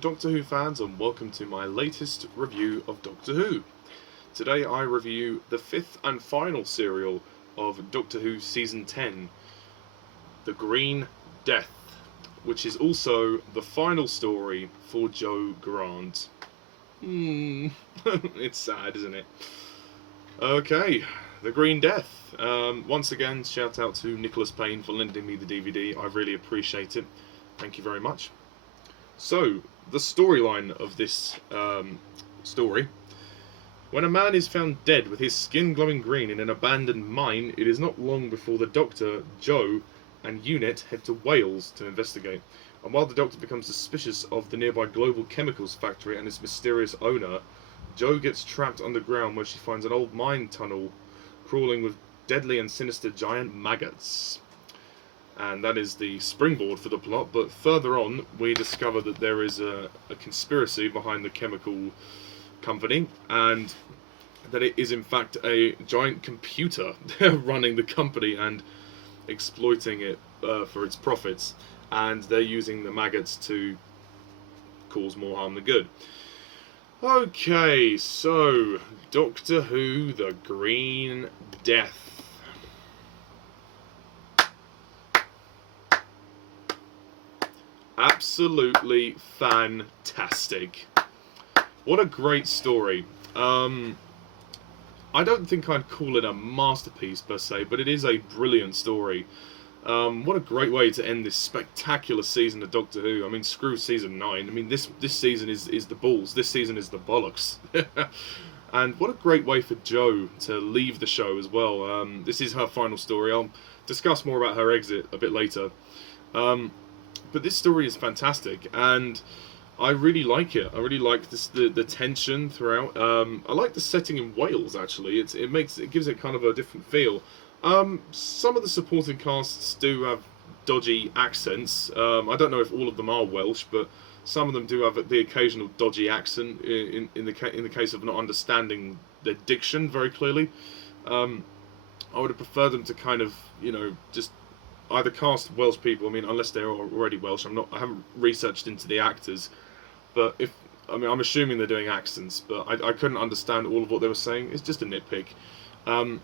Doctor Who fans, and welcome to my latest review of Doctor Who. Today I review the fifth and final serial of Doctor Who Season 10, The Green Death, which is also the final story for Jo Grant. It's sad, isn't it? Okay, The Green Death. Once again, shout out to Nicholas Payne for lending me the DVD. I really appreciate it. Thank you very much. So, the storyline of this story. When a man is found dead with his skin glowing green in an abandoned mine, it is not long before the Doctor, Jo, and UNIT head to Wales to investigate. And while the Doctor becomes suspicious of the nearby global chemicals factory and its mysterious owner, Jo gets trapped underground where she finds an old mine tunnel crawling with deadly and sinister giant maggots. And that is the springboard for the plot, but further on we discover that there is a conspiracy behind the chemical company, and that it is in fact a giant computer running the company and exploiting it for its profits, and they're using the maggots to cause more harm than good. Okay, so Doctor Who, The Green Death. Absolutely fantastic. What a great story. I don't think I'd call it a masterpiece per se, but it is a brilliant story. What a great way to end this spectacular season of Doctor Who. I mean, screw season 9. I mean, this season is the balls. This season is the bollocks. And what a great way for Jo to leave the show as well. This is her final story. I'll discuss more about her exit a bit later. But this story is fantastic, and I really like it. I really like this, the tension throughout. I like the setting in Wales, actually. It gives it kind of a different feel. Some of the supporting casts do have dodgy accents. I don't know if all of them are Welsh, but some of them do have the occasional dodgy accent in the case of not understanding their diction very clearly. I would have preferred them to kind of, just either cast Welsh people. I mean, unless they're already Welsh. I haven't researched into the actors, but I'm assuming they're doing accents, but I couldn't understand all of what they were saying. It's just a nitpick. I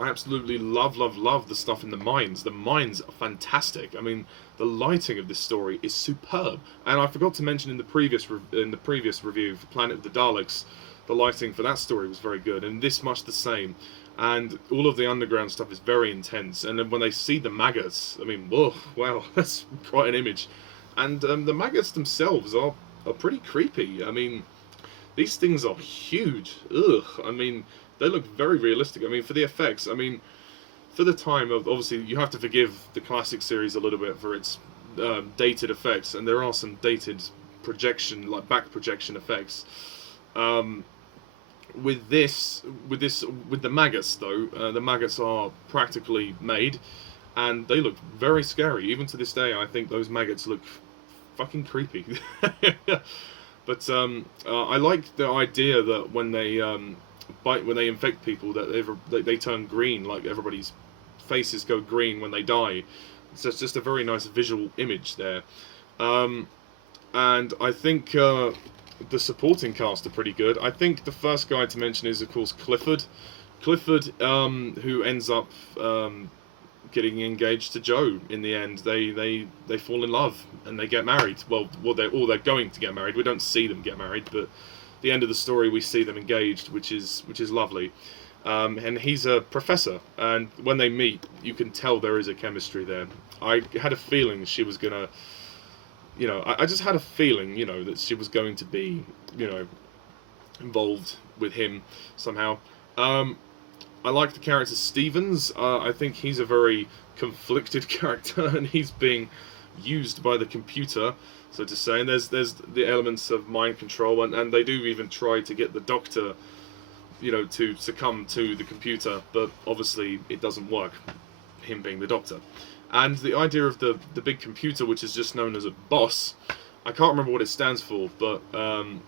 absolutely love the stuff in the mines. The mines are fantastic. I mean, the lighting of this story is superb. And I forgot to mention in the previous review for Planet of the Daleks, the lighting for that story was very good, and this much the same. And all of the underground stuff is very intense. And then when they see the maggots, I mean, whoa, wow, that's quite an image. And the maggots themselves are pretty creepy. I mean, these things are huge. Ugh. I mean, they look very realistic. I mean, for the effects, I mean, for the time, obviously, you have to forgive the classic series a little bit for its dated effects. And there are some dated projection, like back projection effects. With the maggots though, the maggots are practically made, and they look very scary. Even to this day, I think those maggots look fucking creepy. But I like the idea that when they infect people, that they turn green, like everybody's faces go green when they die. So it's just a very nice visual image there, and I think. The supporting cast are pretty good. I think the first guy to mention is, of course, Clifford. Clifford, who ends up getting engaged to Jo in the end. They fall in love and they get married. Well, they're going to get married. We don't see them get married, but at the end of the story we see them engaged, which is lovely. And he's a professor, and when they meet, you can tell there is a chemistry there. I had a feeling she was gonna. I just had a feeling, that she was going to be, involved with him somehow. I like the character Stevens. I think he's a very conflicted character, and he's being used by the computer, so to say. And there's the elements of mind control, and they do even try to get the Doctor, to succumb to the computer, but obviously it doesn't work, him being the Doctor. And the idea of the big computer, which is just known as a BOSS, I can't remember what it stands for, but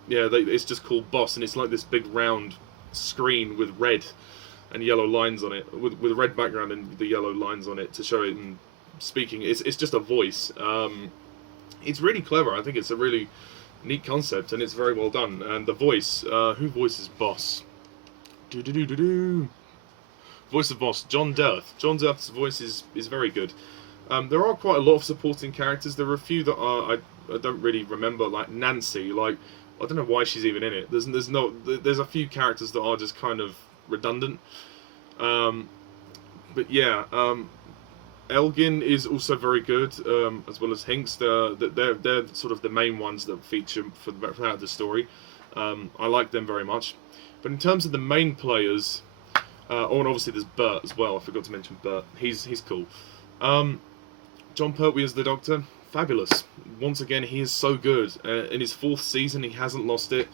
it's just called BOSS, and it's like this big round screen with red and yellow lines on it, with a red background and the yellow lines on it to show it in speaking. It's just a voice. it's really clever. I think it's a really neat concept, and it's very well done. And the voice, who voices Boss? Do do do do do. Voice of Boss, John Deleth. John Deleth's voice is very good. There are quite a lot of supporting characters. There are a few that I don't really remember, like Nancy. Like, I don't know why she's even in it. There's a few characters that are just kind of redundant. But yeah, Elgin is also very good, as well as Hinks. They're sort of the main ones that feature throughout the story. I like them very much. But in terms of the main players, oh, and obviously there's Bert as well. I forgot to mention Bert. He's cool. Jon Pertwee as the Doctor, fabulous. Once again, he is so good. In his 4th season, he hasn't lost it.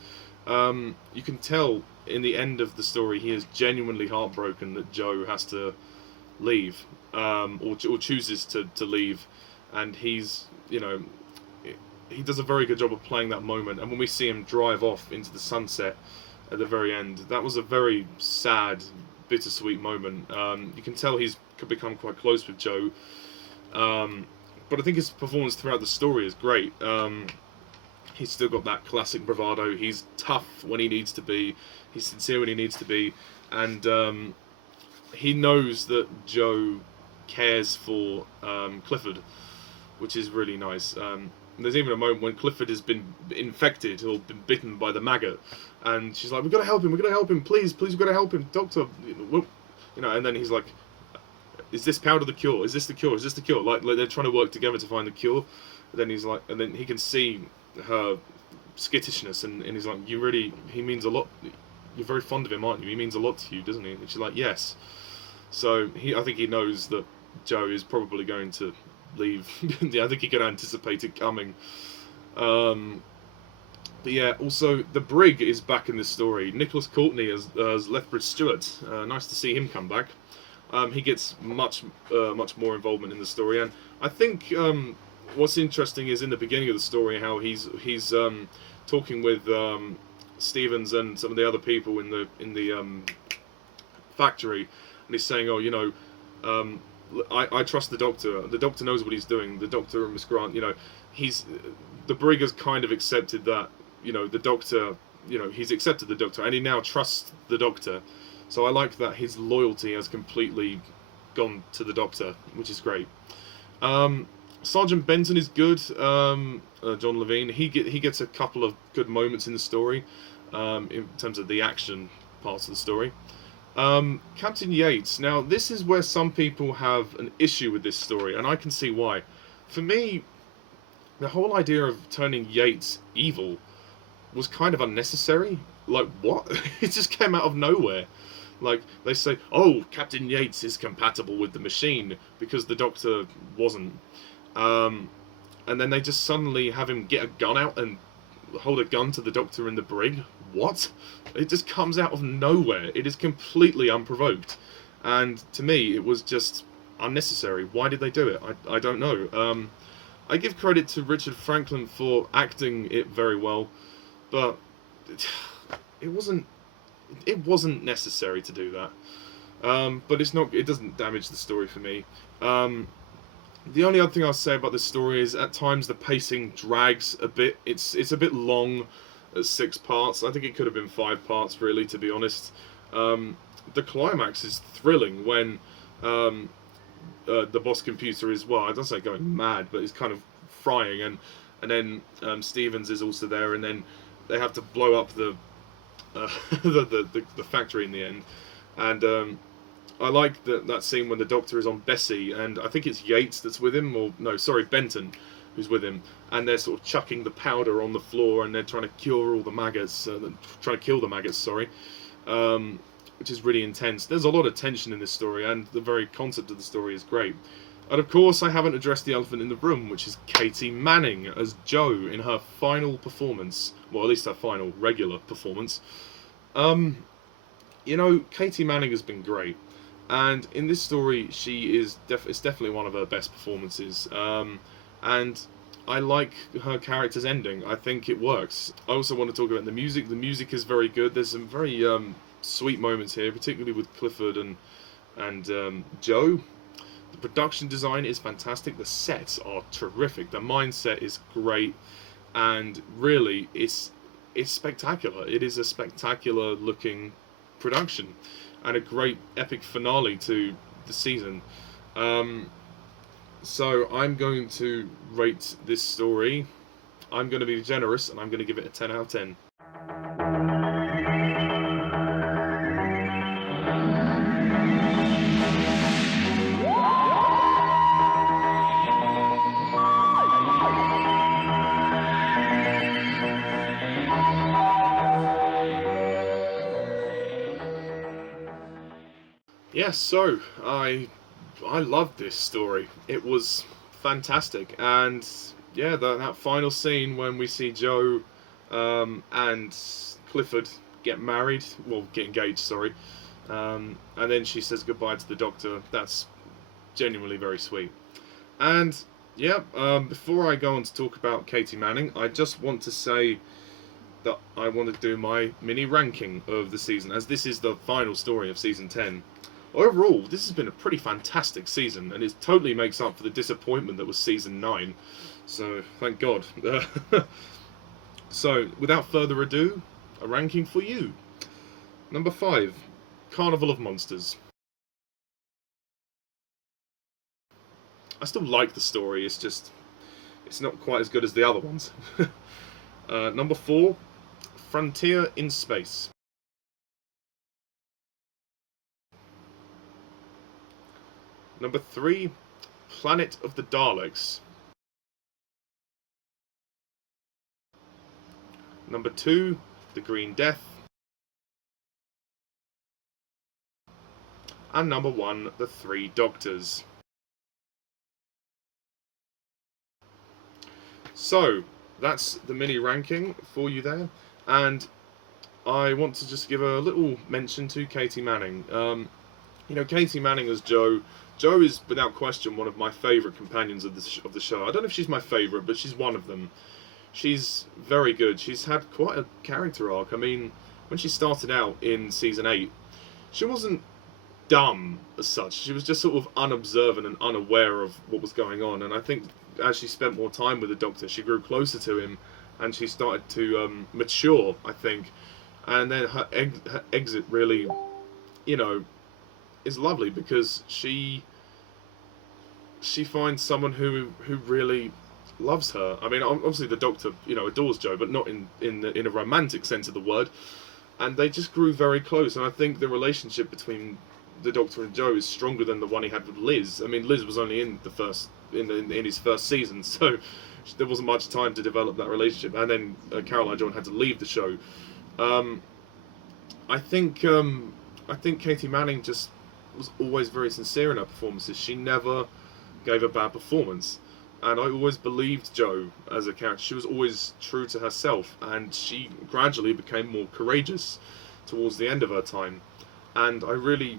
You can tell in the end of the story, he is genuinely heartbroken that Jo has to leave, or chooses to leave, and he's, you know, he does a very good job of playing that moment. And when we see him drive off into the sunset at the very end, that was a very sad, bittersweet moment. You can tell he's become quite close with Jo, but I think his performance throughout the story is great. He's still got that classic bravado. He's tough when he needs to be. He's sincere when he needs to be, and he knows that Jo cares for Clifford, which is really nice. There's even a moment when Clifford has been infected or been bitten by the maggot, and she's like, "We've got to help him. We've got to help him. Please, we've got to help him, Doctor." You know, and then he's like, "Is this powder the cure? Is this the cure? Is this the cure?" Like they're trying to work together to find the cure. And then he's like, and then he can see her skittishness, and he's like, he means a lot. You're very fond of him, aren't you? He means a lot to you, doesn't he? And she's like, yes. So I think he knows that Jo is probably going to leave. Yeah, I think he could anticipate it coming. But yeah, also the Brig is back in this story. Nicholas Courtney as Lethbridge Stewart. Nice to see him come back. He gets much more involvement in the story, and I think what's interesting is in the beginning of the story how he's talking with Stevens and some of the other people in the factory, and he's saying, "Oh, you know, I trust the Doctor. The Doctor knows what he's doing. The Doctor and Miss Grant, you know, the Brig has kind of accepted that, you know, the Doctor, you know, he's accepted the Doctor, and he now trusts the Doctor. So I like that his loyalty has completely gone to the Doctor, which is great." Sergeant Benton is good. John Levine, he gets a couple of good moments in the story, in terms of the action parts of the story. Captain Yates. Now, this is where some people have an issue with this story, and I can see why. For me, the whole idea of turning Yates evil was kind of unnecessary. Like, what? It just came out of nowhere. Like, they say, "Oh, Captain Yates is compatible with the machine," because the Doctor wasn't. And then they just suddenly have him get a gun out and hold a gun to the Doctor in the Brig. What? It just comes out of nowhere. It is completely unprovoked. And to me, it was just unnecessary. Why did they do it? I don't know. I give credit to Richard Franklin for acting it very well, but it wasn't necessary to do that. But it doesn't damage the story for me. The only other thing I'll say about this story is at times the pacing drags a bit. It's a bit long at 6 parts. I think it could have been 5 parts, really, to be honest. The climax is thrilling when the boss computer is, well, I don't say going mad, but it's kind of frying, and then Stevens is also there, and then they have to blow up the factory in the end, and I like that scene when the Doctor is on Bessie, and I think it's Yates that's with him, or no, sorry, Benton, who's with him, and they're sort of chucking the powder on the floor, and they're trying to cure all the maggots, trying to kill the maggots, sorry, which is really intense. There's a lot of tension in this story, and the very concept of the story is great. And of course, I haven't addressed the elephant in the room, which is Katy Manning as Jo in her final performance, well, at least her final regular performance. You know, Katy Manning has been great. And in this story, she is it's definitely one of her best performances. And I like her character's ending. I think it works. I also want to talk about the music. The music is very good. There's some very sweet moments here, particularly with Clifford and Jo. production design is fantastic. The sets are terrific. The mindset is great, and really, it's spectacular. It is a spectacular looking production, and a great epic finale to the season. So I'm going to rate this story. I'm going to be generous, and I'm going to give it a 10 out of 10. Yes, so I loved this story. It was fantastic, and yeah, that final scene when we see Joe and Clifford get married, well, get engaged, sorry, and then she says goodbye to the Doctor. That's genuinely very sweet. And yeah, before I go on to talk about Katy Manning, I just want to say that I want to do my mini ranking of the season, as this is the final story of season 10. Overall, this has been a pretty fantastic season, and it totally makes up for the disappointment that was season 9. So, thank God. So, without further ado, a ranking for you. Number 5, Carnival of Monsters. I still like the story, it's just, it's not quite as good as the other ones. Number 4, Frontier in Space. Number 3, Planet of the Daleks. Number 2, The Green Death. And number 1, The Three Doctors. So, that's the mini ranking for you there. And I want to just give a little mention to Katy Manning. You know, Katy Manning as Joe. Joe is, without question, one of my favourite companions of the show. I don't know if she's my favourite, but she's one of them. She's very good. She's had quite a character arc. I mean, when she started out in Season 8, she wasn't dumb as such. She was just sort of unobservant and unaware of what was going on. And I think as she spent more time with the Doctor, she grew closer to him, and she started to mature, I think. And then her exit really, you know, is lovely, because she finds someone who really loves her. I mean, obviously the Doctor, you know, adores Joe, but not in a romantic sense of the word. And they just grew very close. And I think the relationship between the Doctor and Joe is stronger than the one he had with Liz. I mean, Liz was only in his first season, so there wasn't much time to develop that relationship. And then Caroline John had to leave the show. I think Katy Manning just was always very sincere in her performances. She never gave a bad performance, and I always believed Joe as a character. She was always true to herself, and she gradually became more courageous towards the end of her time. And I really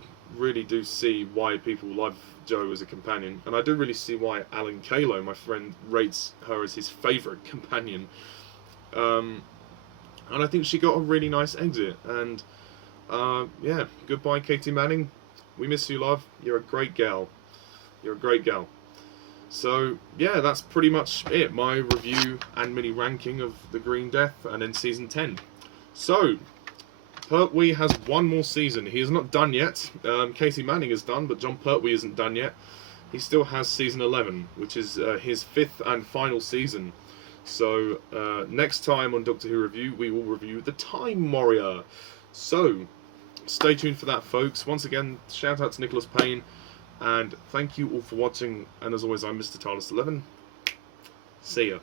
do see why people love Joe as a companion, and I do really see why Alan Kalo, my friend, rates her as his favourite companion. And I think she got a really nice exit. And yeah, goodbye, Katy Manning. We miss you, love. You're a great gal. You're a great gal. So, yeah, that's pretty much it. My review and mini ranking of The Green Death and in Season 10. So, Pertwee has one more season. He is not done yet. Katy Manning is done, but Jon Pertwee isn't done yet. He still has Season 11, which is his 5th and final season. So, next time on Doctor Who Review, we will review The Time Warrior. So, stay tuned for that, folks. Once again, shout out to Nicholas Payne, and thank you all for watching. And as always, I'm Mr. TARDIS11. See ya.